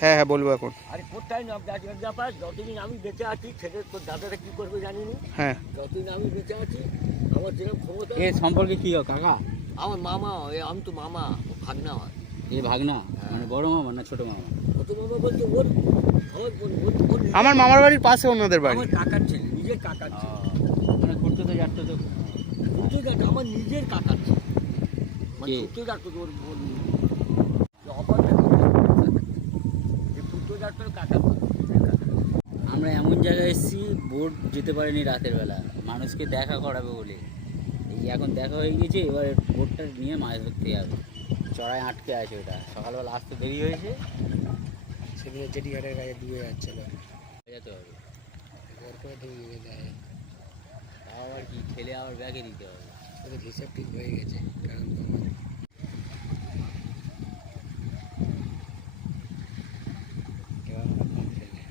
হ্যাঁ হ্যাঁ বলব এখন আরে কোথায় না ব্যাপার ব্যাপার যতদিন আমি বেঁচে আছি ছেলে তোর দাদাটা কি করবে জানি না হ্যাঁ যতদিন আমি বেঁচে আছি আমার যেরকম ক্ষমতা এ সম্পর্কে কি হয় কাকা আমার মামা এ আমি তো মামা ও ভাগনা আমার এ ভাগনা মানে বড় মামা না ছোট মামা কত মামা বলতে ওর আমার মামার বাড়ির পাশে ওনাদের বাড়ি আমার কাকার ছেলে নিজের কাকার ছেলে মানে করতে তো যাচ্ছে তো বুঝতে গেছে আমার নিজের কাকার ছেলে মানে কে? পুত্র ডাক্তার ওর বোন আমরা এমন জায়গায় এসেছি বোট যেতে পারেনি রাতের বেলা। মানুষকে দেখা করাবে বলে। এই এখন দেখা হয়ে গেছে এবার বোটটা নিয়ে মাছ ধরতে যাবে। চড়াই আটকে আছে ওটা। সকালবেলা আসতে দেরি হয়েছে। সেদিনে জেটি ঘাটের গায়ে ডুবে যাচ্ছিল। যেতে হবে। ঘর করে ঢুকে যায় তাও আবার কি ঠেলে আবার ব্যাগে দিতে হবে। ওদের হিসাব ঠিক হয়ে গেছে কারণ তোমার এবার আমরা কম ফেললে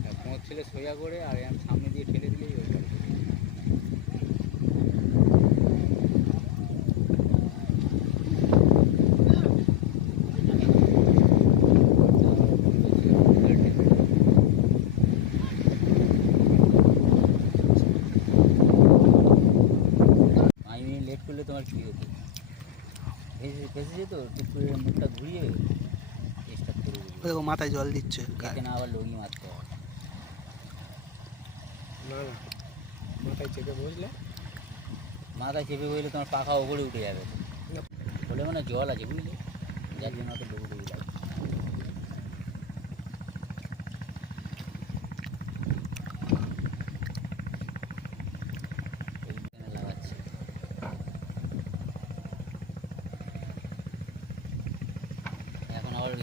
আর পৌঁছ ছিল সোজা করে আর আমি সামনে দিয়ে ঠেলে দিলেই ওই লেট করলে তোমার কী হতো? ভেসে ভেসে যেত ঠিক করে মুখটা ঘুরিয়ে স্টার্ট করে দেখো মাথায় জল দিচ্ছে। এখানে না আবার লগি মারতে হবে। না না মাথায় চেপে বসলে? মাথায় চেপে বইলে তোমার পাখা ওপরে উঠে যাবে। বলে মানে জল আছে বুঝলি? যার জন্য অত ডুবু ডুবু লাগে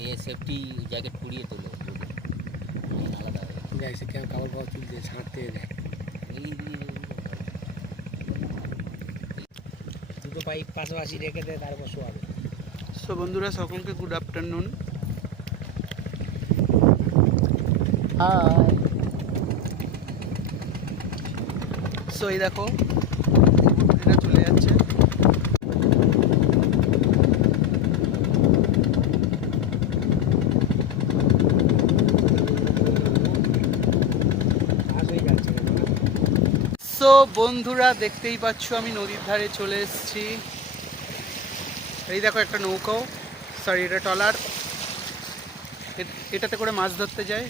এ সেফটি জ্যাকেট পুড়িয়ে তোলে। আলাদা কাপড় পাওয়া তুলতে ছাড়তে দেয় এই দিয়ে দুটো পাইপ পাশাপাশি রেখে দেয় তারপর শোয়াবে। সো বন্ধুরা সকলকে গুড আফটারনুন হাই সো এই দেখো এটা চলে যাচ্ছে পাস হয়ে যাচ্ছে না সো বন্ধুরা দেখতেই পাচ্ছ, আমি নদীর ধারে চলে এসেছি। এই দেখো একটা নৌকাও সরি এটা টলার এটাতে করে মাছ ধরতে যায়।